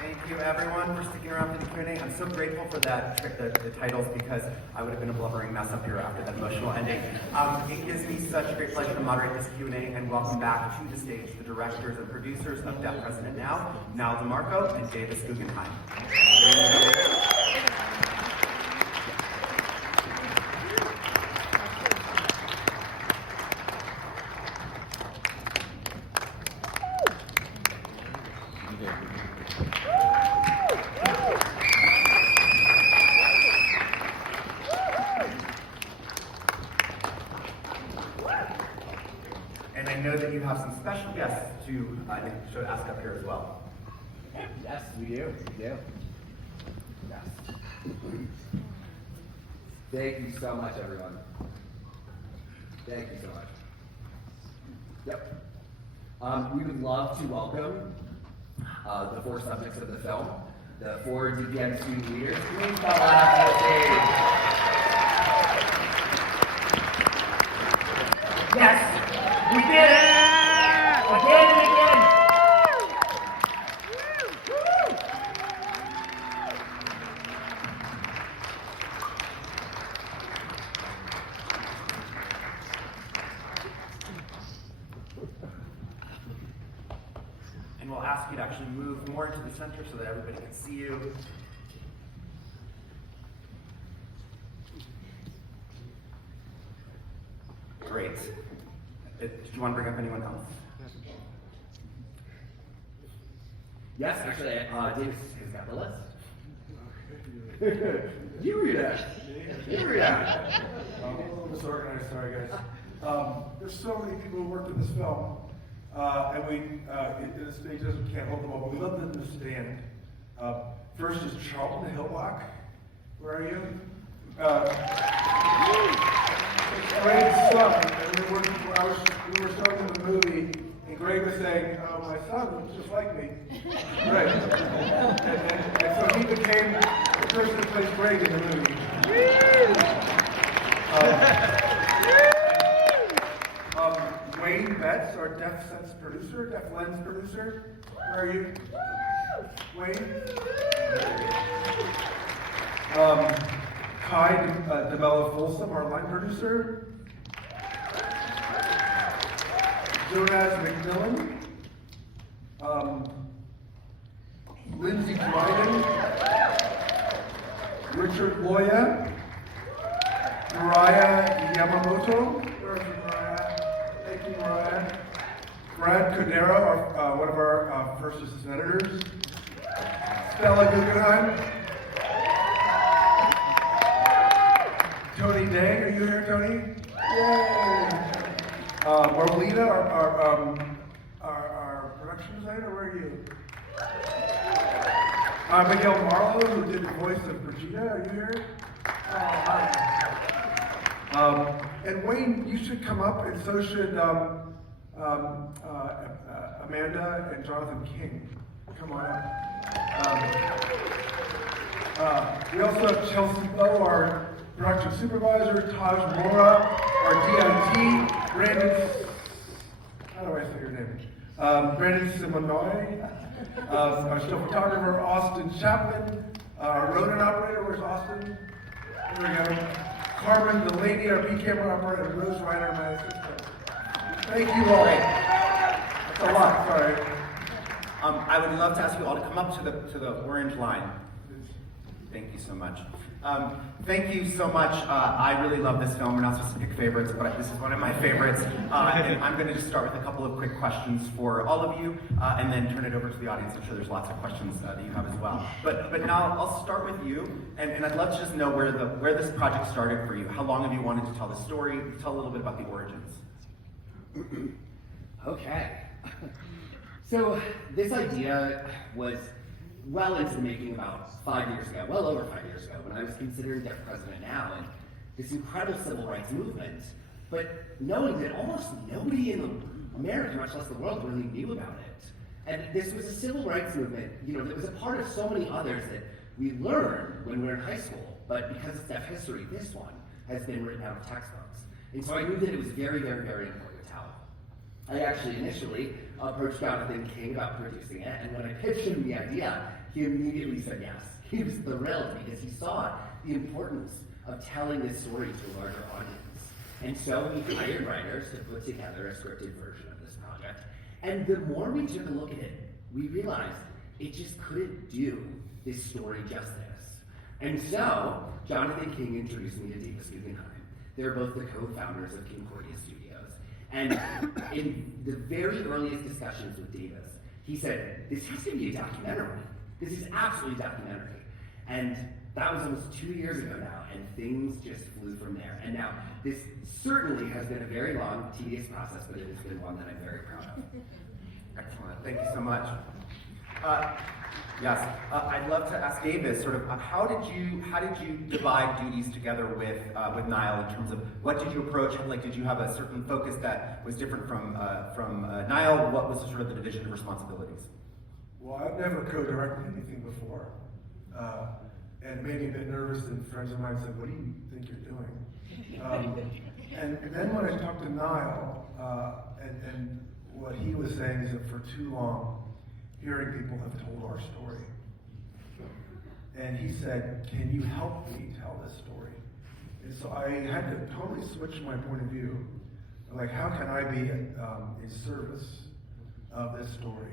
Thank you, everyone, for sticking around for the Q&A. I'm so grateful for that, the titles, because I would have been a blubbering mess up here after that emotional ending. It gives me such a great pleasure to moderate this Q&A and welcome back to the stage the directors and producers of Deaf President Now, Nal DeMarco and Davis Guggenheim. And I know that you have some special guests to ask up here as well. Yes, we do. Yes. Thank you so much, everyone. Thank you so much. Yep. We would love to welcome the four subjects of the film, the four DPM student leaders. Please come out on stage. Yes, we did it! Again and again! And we'll ask you to actually move more into the center so that everybody can see you. Great. Did you want to bring up anyone else? Yes, actually, Davis has got the list. You read it. You read it. I'm a little disorganized, sorry guys. There's so many people who worked in this film, and the stage can't hold them all, but we love them to stand. First is Charlton Hillbach. Where are you? It's Greg's son, and we were starting the movie, and Greg was saying, my son looks just like me. Right. And so he became the person who plays Greg in the movie. Wayne Betts, our Deaf Sense producer, Deaf Lens producer. Where are you? Wayne? Kai DeMello Folsom, our line producer. Jonas McMillan. Lindsay Dryden. Richard Loya. Mariah Yamamoto. Where are you, Mariah? Thank you, Mariah. Brad Cordero, one of our first assistant editors. Stella Guggenheim. Tony Day, are you here, Tony? Yay! Marlena, our production designer, where are you? Miguel Marlowe, who did the voice of Brigida, are you here? Hi. And Wayne, you should come up, and so should Amanda and Jonathan King. Come on up. We also have Chelsea Bowe, our production supervisor, Taj Mora, our DMT, Brandon, how do I say your name? Brandon Simonoy, our still photographer, Austin Chapman, our rodent operator, where's Austin? There we go. Carmen Delaney, our B camera operator, and Rose Reiner, my assistant. Thank you all. That's a lot, sorry. I would love to ask you all to come up to the orange line. Thank you so much. Thank you so much. I really love this film. We're not supposed to pick favorites, but this is one of my favorites. And I'm going to just start with a couple of quick questions for all of you, and then turn it over to the audience. I'm sure there's lots of questions that you have as well. But now I'll start with you, and I'd love to just know where this project started for you. How long have you wanted to tell the story? Tell a little bit about the origins. Okay. So this idea was well into the making about 5 years ago, well over 5 years ago, when I was considering Deaf President Now and this incredible civil rights movement, but knowing that almost nobody in America, much less the world, really knew about it. And this was a civil rights movement, that was a part of so many others that we learned when we were in high school, but because it's deaf history, this one has been written out of textbooks. And so I knew that it was very, very, very important to tell. I actually initially approached Jonathan King about producing it, and when I pitched him the idea, he immediately said yes. He was thrilled because he saw the importance of telling this story to a larger audience. And so we hired writers to put together a scripted version of this project. And the more we took a look at it, we realized it just couldn't do this story justice. And so, Jonathan King introduced me to Davis Guggenheim. They're both the co-founders of Concordia Studios. And in the very earliest discussions with Davis, he said, this has to be a documentary. This is absolutely documentary. And that was almost 2 years ago now, and things just flew from there. And now, this certainly has been a very long, tedious process, but it has been one that I'm very proud of. Excellent. Thank you so much. Yes, I'd love to ask Davis, sort of, how did you divide duties together with Niall in terms of what did you approach? Like, did you have a certain focus that was different from Niall? What was sort of the division of responsibilities? Well, I've never co-directed anything before, and it made me a bit nervous. And friends of mine said, "What do you think you're doing?" And then when I talked to Niall, and what he was saying is that for too long, hearing people have told our story. And he said, can you help me tell this story? And so I had to totally switch my point of view. Like, how can I be in service of this story?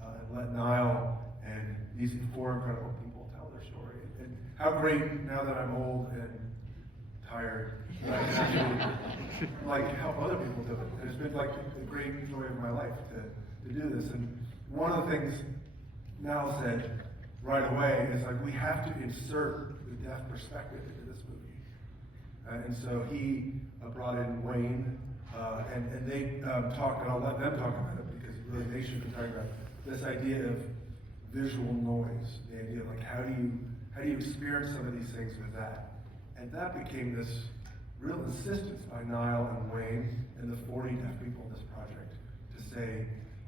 And let Niall and these four incredible people tell their story. And how great, now that I'm old and tired, that I can actually like help other people do it. It's been like the great joy of my life to do this. And one of the things Niall said right away is like, we have to insert the deaf perspective into this movie. And so he brought in Wayne, and they talked, and I'll let them talk about it because really they should be talking about this idea of visual noise, the idea of like how do you experience some of these things with that. And that became this real insistence by Niall and Wayne and the 40 deaf people in this project to say,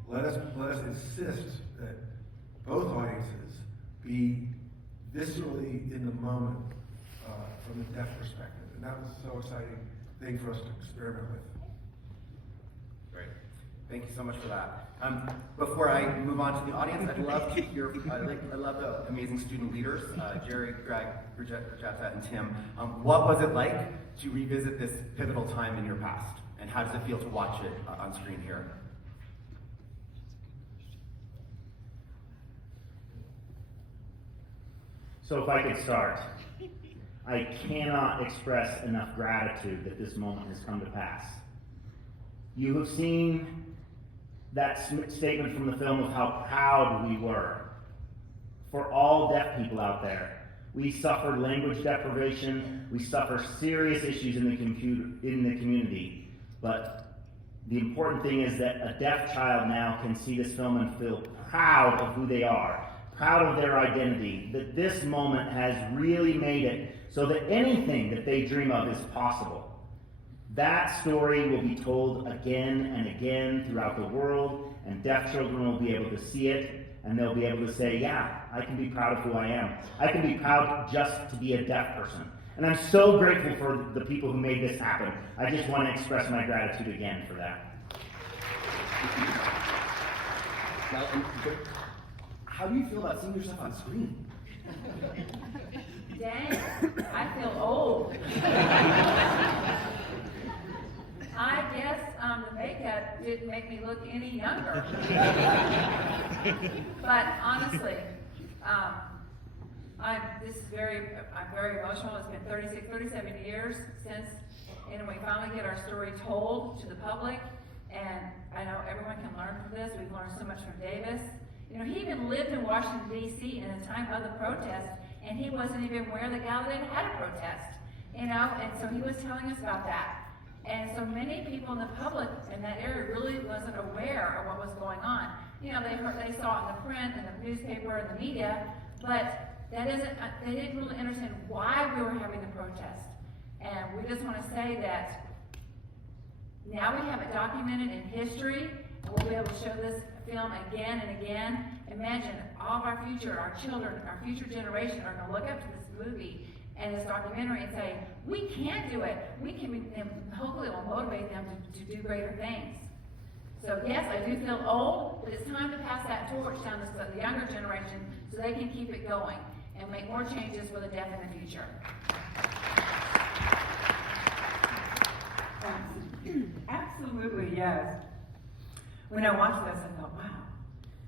let us insist that both audiences be viscerally in the moment from the deaf perspective. And that was so exciting thing for us to experiment with. Great. Thank you so much for that. Before I move on to the audience, I'd love to hear, I love the amazing student leaders, Jerry, Greg, Bridgetta, and Tim. What was it like to revisit this pivotal time in your past? And how does it feel to watch it on screen here? So if I could start, I cannot express enough gratitude that this moment has come to pass. You have seen that statement from the film of how proud we were. For all deaf people out there, we suffered language deprivation, we suffer serious issues in the community, but the important thing is that a deaf child now can see this film and feel proud of who they are, proud of their identity, that this moment has really made it so that anything that they dream of is possible. That story will be told again and again throughout the world, and deaf children will be able to see it, and they'll be able to say, yeah, I can be proud of who I am. I can be proud just to be a deaf person. And I'm so grateful for the people who made this happen. I just want to express my gratitude again for that. Now, how do you feel about seeing yourself on screen? Dang, I feel old. I guess the makeup didn't make me look any younger. But honestly, I'm very emotional. It's been 37 years since, and we finally get our story told to the public. And I know everyone can learn from this. We've learned so much from Davis. You know, he even lived in Washington, D.C. in the time of the protest, and he wasn't even where the Gallaudet had a protest. You know, and so he was telling us about that. And so many people in the public in that area really wasn't aware of what was going on. You know, they saw it in the print and the newspaper and the media, but they didn't really understand why we were having the protest. And we just want to say that now we have it documented in history, and we'll be able to show this film again and again. Imagine all of our children, our future generation are going to look up to this movie and this documentary and say, we can do it. We can, and hopefully it will motivate them to do greater things. So yes, I do feel old, but it's time to pass that torch down to the younger generation so they can keep it going and make more changes for the deaf in the future. Absolutely, yes. When I watched this, I thought, wow,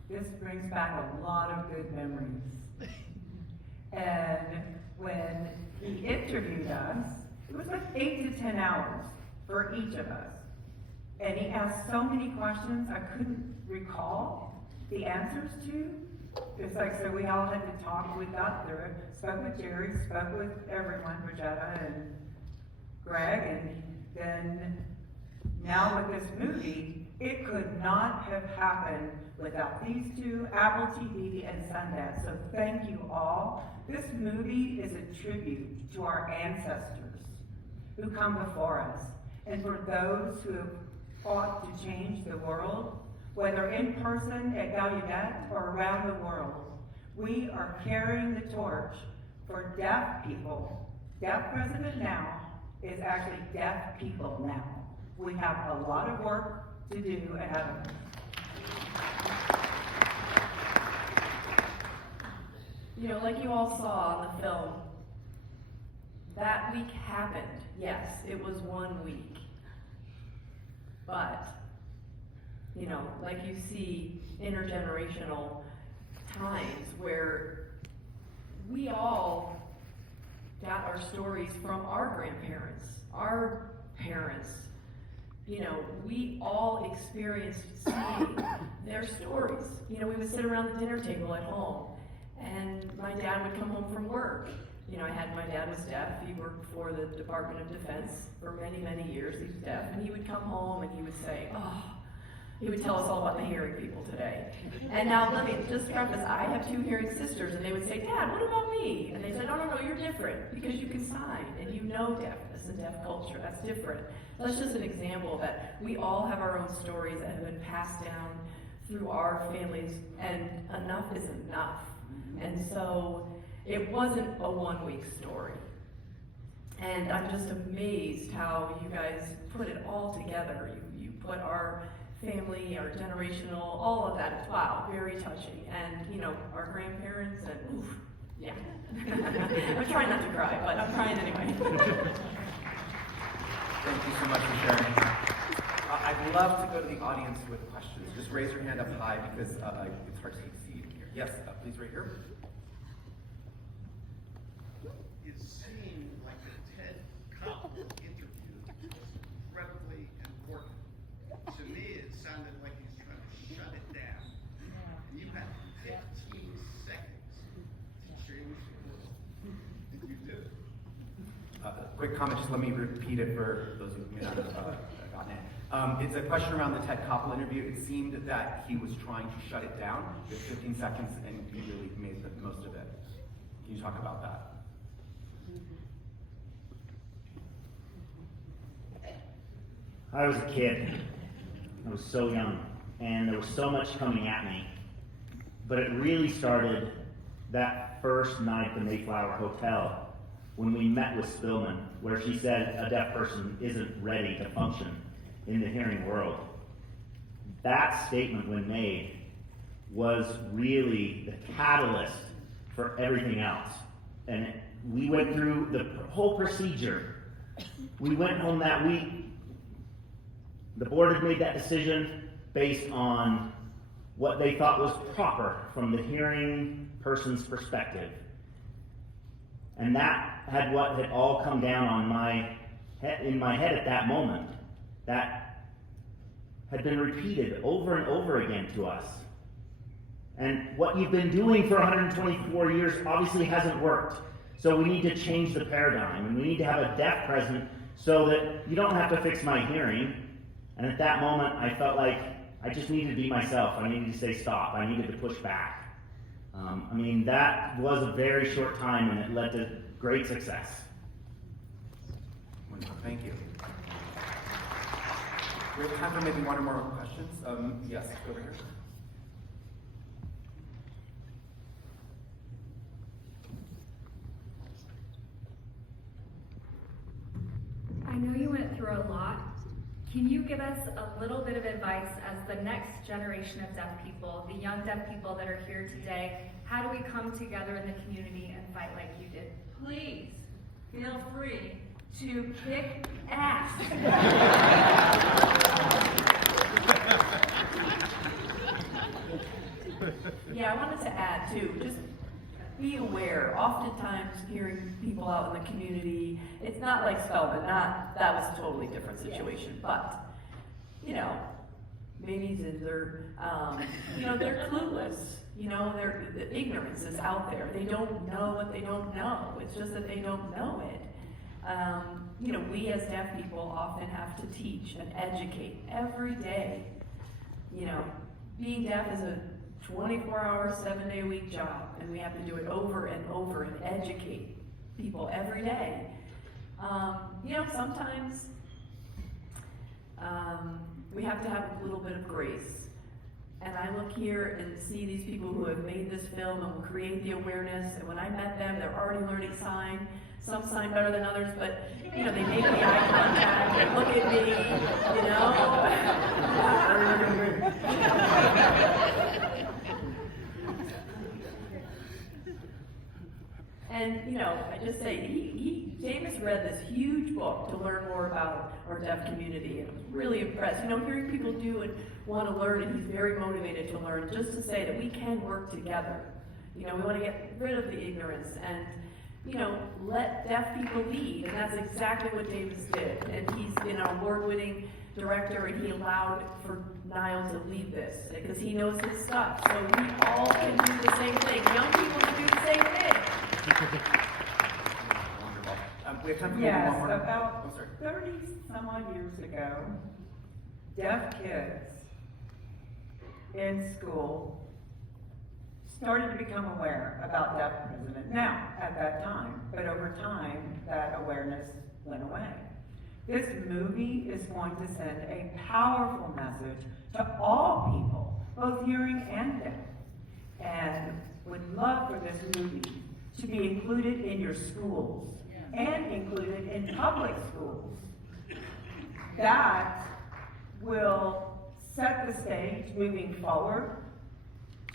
this brings back a lot of good memories. And when he interviewed us, it was like 8 to 10 hours for each of us. And he asked so many questions I couldn't recall the answers to. It's like, so we all had to talk, we got through it, spoke with Jerry, spoke with everyone, Rosetta and Greg, and then now with this movie, it could not have happened without these two, Apple TV and Sundance. So thank you all. This movie is a tribute to our ancestors who come before us, and for those who have fought to change the world, whether in person at Gallaudet or around the world. We are carrying the torch for deaf people. Deaf president now is actually deaf people now. We have a lot of work to do ahead of us. You know, like you all saw in the film, that week happened. Yes, it was 1 week. But, you know, like you see intergenerational times where we all got our stories from our grandparents, our parents. You know, we all experienced seeing their stories. You know, we would sit around the dinner table at home, and my dad would come home from work. You know, my dad was deaf. He worked for the Department of Defense for many, many years. He was deaf, and he would come home and he would say, oh, he would tell us all about the hearing people today. And now let me just preface, I have 2 hearing sisters, and they would say, Dad, what about me? And they said, no, you're different, because you can sign, and you know deafness and deaf culture, that's different. That's just an example that we all have our own stories that have been passed down through our families, and enough is enough. And so, it wasn't a 1 week story. And I'm just amazed how you guys put it all together. You put our family, our generational, all of that. Wow, very touching. And, you know, our grandparents and, oof, yeah. I'm trying not to cry, but I'm crying anyway. Thank you so much for sharing. I'd love to go to the audience with questions. Just raise your hand up high because it's hard to see here. Yes, please right here. It seemed like the Ted Koppel interview was incredibly important. To me, it sounded like he's trying to shut it down. And you had 15 seconds to change the world. And you did. Quick comment, just let me repeat it for those who may not have gotten it. It's a question around the Ted Koppel interview. It seemed that he was trying to shut it down. You have 15 seconds and you really made the most of it. Can you talk about that? I was a kid. I was so young, and there was so much coming at me. But it really started that first night at the Mayflower Hotel when we met with Spillman, where she said a deaf person isn't ready to function in the hearing world. That statement, when made, was really the catalyst for everything else. And we went through the whole procedure. We went home that week. The board had made that decision based on what they thought was proper from the hearing person's perspective. And that had what had all come down on in my head at that moment. That had been repeated over and over again to us. And what you've been doing for 124 years obviously hasn't worked. So we need to change the paradigm, and we need to have a deaf president so that you don't have to fix my hearing. And at that moment, I felt like I just needed to be myself. I needed to say stop. I needed to push back. That was a very short time, and it led to great success. Wonderful. Thank you. We have time for maybe one or more questions. Yes, over here. I know you went through a lot. Can Can you give us a little bit of advice as the next generation of deaf people, the young deaf people that are here today? How do we come together in the community and fight like you did? Please feel free to kick ass. Yeah, I wanted to add too, just be aware. Oftentimes hearing people out in the community, it's not like Spelman, that was a totally different situation, but, you know, babies and they're, they're clueless. The ignorance is out there. They don't know what they don't know. It's just that they don't know it. We as deaf people often have to teach and educate every day. Being deaf is a 24-hour, 7-day-a-week job, and we have to do it over and over and educate people every day. Sometimes we have to have a little bit of grace. And I look here and see these people who have made this film and will create the awareness, and when I met them, they're already learning sign. Some sign better than others, but, they make me eye contact, they look at me, And, I just say, James read this huge book to learn more about our deaf community, and I was really impressed. Hearing people do and want to learn, and he's very motivated to learn, just to say that we can work together. We want to get rid of the ignorance and, let deaf people lead, and that's exactly what Davis did. And he's an award-winning director, and he allowed for Niall to lead this, because he knows his stuff. So we all can do the same thing. Young people can do the same thing. Wonderful. We have time for Yes, one more. about Oh, sorry. 30 some odd years ago, deaf kids in school started to become aware about deaf president. Now, at that time, but over time, that awareness went away. This movie is going to send a powerful message to all people, both hearing and deaf, and would love for this movie to be included in your schools and included in public schools. That will set the stage moving forward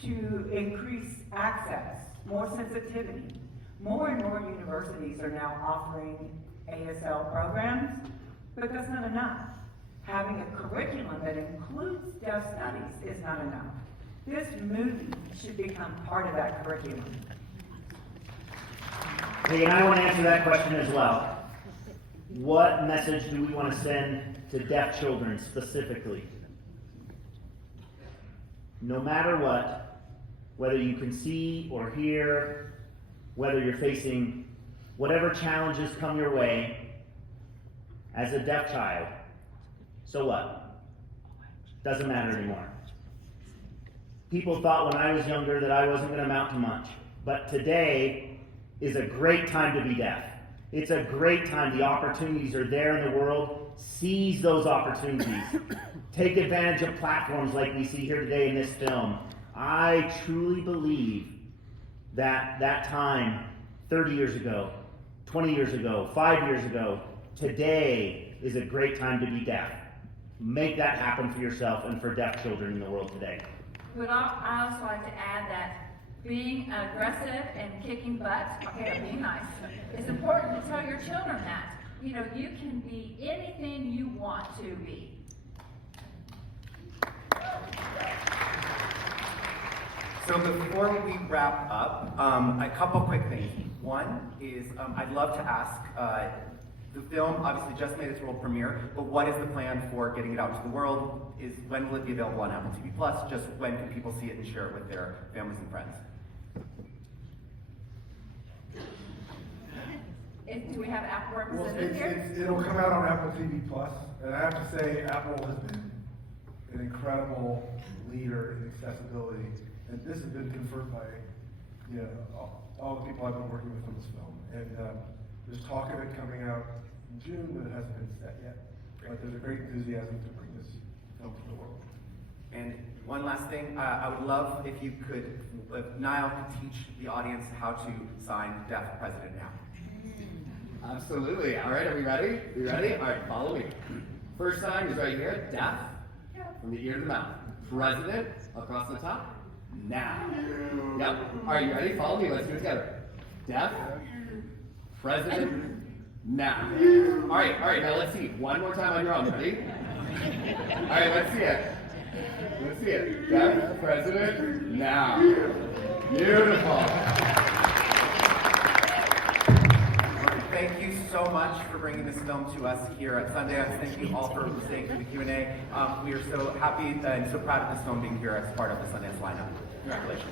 to increase access, more sensitivity. More and more universities are now offering ASL programs, but that's not enough. Having a curriculum that includes deaf studies is not enough. This movie should become part of that curriculum. Hey, and I want to answer that question as well. What message do we want to send to deaf children specifically? No matter what, whether you can see or hear, whether you're facing whatever challenges come your way as a deaf child, so what? Doesn't matter anymore. People thought when I was younger that I wasn't going to amount to much, but today is a great time to be deaf. It's a great time. The opportunities are there in the world. Seize those opportunities. Take advantage of platforms like we see here today in this film. I truly believe that that time, 30 years ago, 20 years ago, 5 years ago, today is a great time to be deaf. Make that happen for yourself and for deaf children in the world today. But I also like to add that being aggressive and kicking butt, okay, being nice, it's important to tell your children that. You can be anything you want to be. So before we wrap up, a couple quick things. One is I'd love to ask, the film obviously just made its world premiere, but what is the plan for getting it out to the world? When will it be available on Apple TV Plus? Just when can people see it and share it with their families and friends? Do we have Apple Well, representatives here? it'll come out on Apple TV Plus, and I have to say, Apple has been an incredible leader in accessibility, and this has been confirmed by all the people I've been working with on this film. And there's talk of it coming out in June, but it hasn't been set yet. But there's a great enthusiasm to bring this film to the world. And one last thing, I would love if you could, if Niall could teach the audience how to sign Deaf President now. Absolutely. All right, are we ready? All right, follow me. First sign is right here, deaf, from the ear to the mouth. President, across the top, now. Yep. Are you ready? Follow me, let's do it together. Deaf, president, now. All right, now let's see. One more time on your own, ready? All right, let's see it. Let's see it. Deaf, president, now. Beautiful. Thank you so much for bringing this film to us here at Sundance. Thank you all for staying through the Q&A. We are so happy and so proud of this film being here as part of the Sundance lineup. Congratulations.